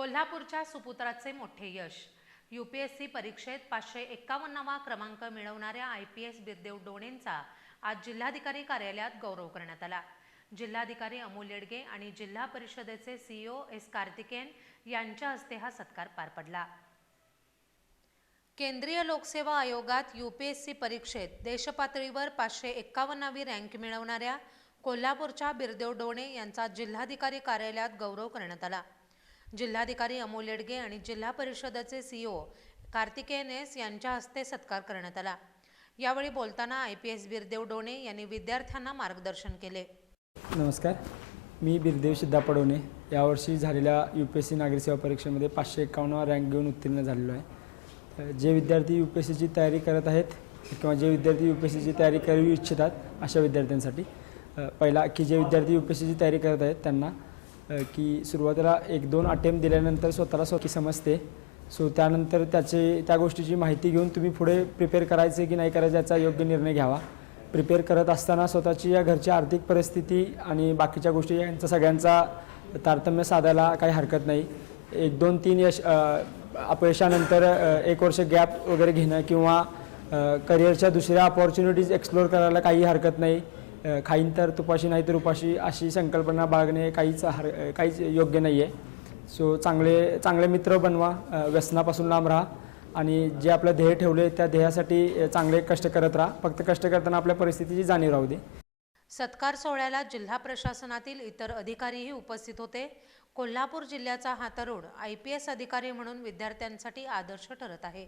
कोल्हापूरच्या सुपुत्राचे मोठे यश. यू पी एस सी परीक्षेत पाचशे एक्कावन्नावा क्रमांक मिळवणाऱ्या आय पी एस बिरदेव डोणेंचा आज जिल्हाधिकारी कार्यालयात गौरव करण्यात आला. जिल्हाधिकारी अमोल येडगे आणि जिल्हा परिषदेचे सीईओ एस कार्तिकेन यांच्या हस्ते हा सत्कार पार पडला. केंद्रीय लोकसेवा आयोगात यू पी एस सी परीक्षेत देशपातळीवर पाचशे एक्कावन्नावी रँक मिळवणाऱ्या कोल्हापूरच्या बिरदेव डोणे यांचा जिल्हाधिकारी कार्यालयात गौरव करण्यात आला. जिल्हाधिकारी अमोल येडगे आणि जिल्हा परिषदेचे सीईओ कार्तिकेयन एस यांच्या हस्ते सत्कार करण्यात आला. यावेळी बोलताना I P S Birdev Done यांनी विद्यार्थ्यांना मार्गदर्शन केले. नमस्कार. मी बिरदेव सिद्धा पडवणे यावर्षी झालेल्या यू पी एस सी नागरिक सेवा परीक्षेमध्ये पाचशे एकावन्न रँक घेऊन उत्तीर्ण झालेलो आहे. जे विद्यार्थी यू पी एस सीची तयारी करत आहेत किंवा जे विद्यार्थी यू पी एस सीची तयारी करू इच्छितात अशा विद्यार्थ्यांसाठी पहिला की जे विद्यार्थी यू पी एस सीची तयारी करत आहेत त्यांना की सुरुवातीला एक दोन अटेम्प्ट दिल्यानंतर स्वतःला स्वतः समजते. सो त्यानंतर त्याचे त्या गोष्टीची माहिती घेऊन तुम्ही पुढे प्रिपेअर करायचे की नाही करायचं याचा योग्य निर्णय घ्यावा. प्रिपेअर करत असताना स्वतःची या घरची आर्थिक परिस्थिती आणि बाकीच्या गोष्टी यांचा सगळ्यांचा तारतम्य साधायला काही हरकत नाही. एक दोन तीन यश अपयशानंतर एक वर्ष गॅप वगैरे घेणं किंवा करिअरच्या दुसऱ्या अपॉर्च्युनिटीज एक्सप्लोअर करायला काही हरकत नाही. खाईन तर तुपाशी नाही तर उपाशी अशी संकल्पना बाळगणे काहीच हर काहीच योग्य नाही आहे सो चांगले चांगले मित्र बनवा व्यसनापासून लांब राहा आणि जे आपलं ध्येय ठेवले त्या ध्येयासाठी चांगले कष्ट करत राहा. फक्त कष्ट करताना आपल्या परिस्थितीची जाणीव राहू दे. सत्कार सोहळ्याला जिल्हा प्रशासनातील इतर अधिकारीही उपस्थित होते. कोल्हापूर जिल्ह्याचा हा तरुण आय पी एस अधिकारी म्हणून विद्यार्थ्यांसाठी आदर्श ठरत आहे.